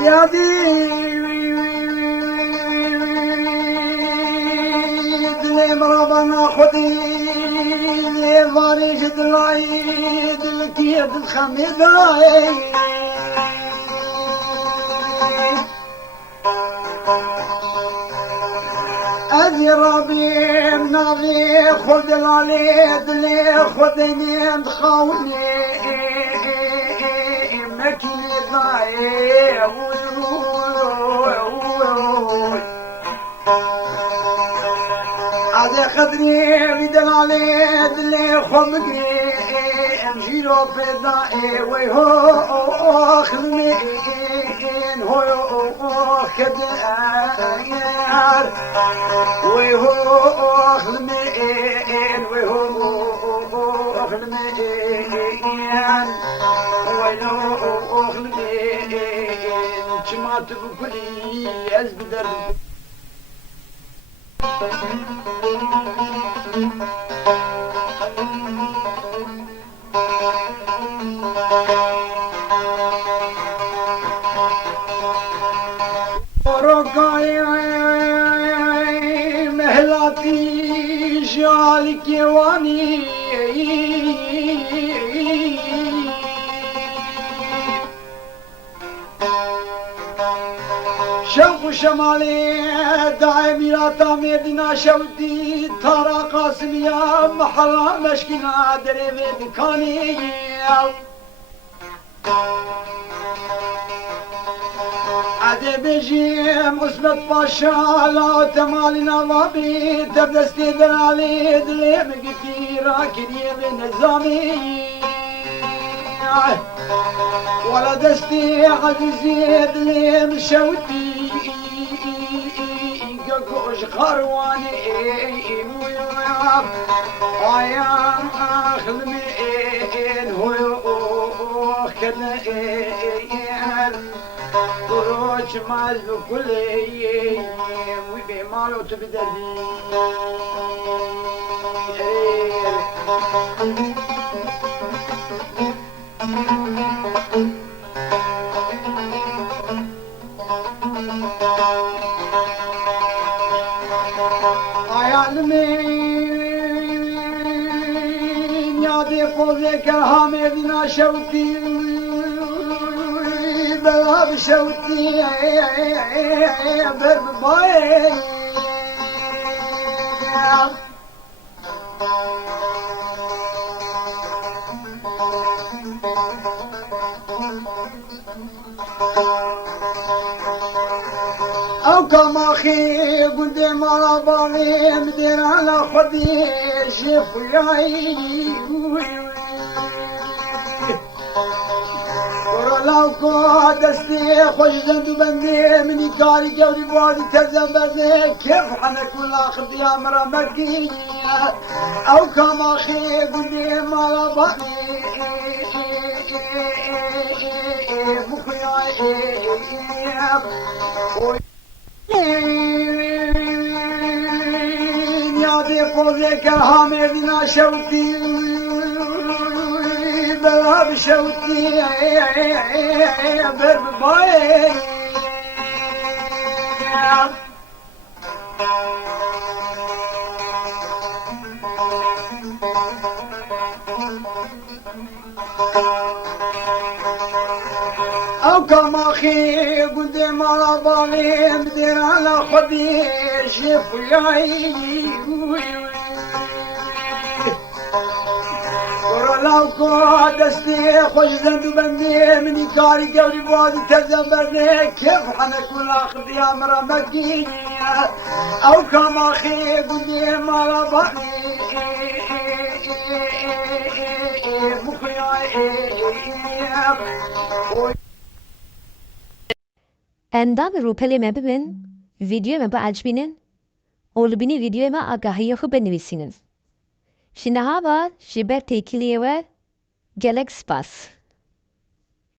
يدي دلم ربنا خدي ضاري دلاي دلكي الخميداي أدي ربي مناغي خد العليد لي خدني تخوني مكي ضاي أدي خدني بدل عليد لي خمقي امجيلو في ضاي ويهو خلمين هو كدار ويهو خلمين ويهو خلمين ويهو خلمين جمعت بكلي أزبدر مهلاتي جالك واني شوق شمالي دائم راتا مدينة شودي ترى قاسم يا محلا مشكنا دري بكاني عدي بجيم عثمت باشا لا تمالي نوابي تبدستي دلالي دلي مقتي راكني بنظامي ولا دستي عزيزي دلي مشوتي قوش خرواني آيا خدمين هو كدين قروش مال بكلي وبمالو تبدلي عالمين يا دي فوزك هامدنا شوتي بلاب شوتي برباي او كما خي قدام على بالي مدير على خدي شفياي ورلاو كو دستي خوش زندو بندي مني كاري جوري بوادي تزبزي كيف حنك ولا خدي امرا مكي او كما خي قدام على بالي مخياي يا دي فوزك هامدنا شوتي بلاب شوتي برباي او كما خي قدام على بالي مدير على خدي شفياي ورلاو كو دستي خوش زندو بندي مني كاري قولي بوادي تزبرني كيف حنك ولا خدي امرا مكي او كما خي قدام على بالي مخياي اندام روپلی مبین ویدیو مب الجبینن اولبینی ویدیو ما آگاهی خوب بنویسینن. شنها با شبه تکیلیه و گلک سپاس.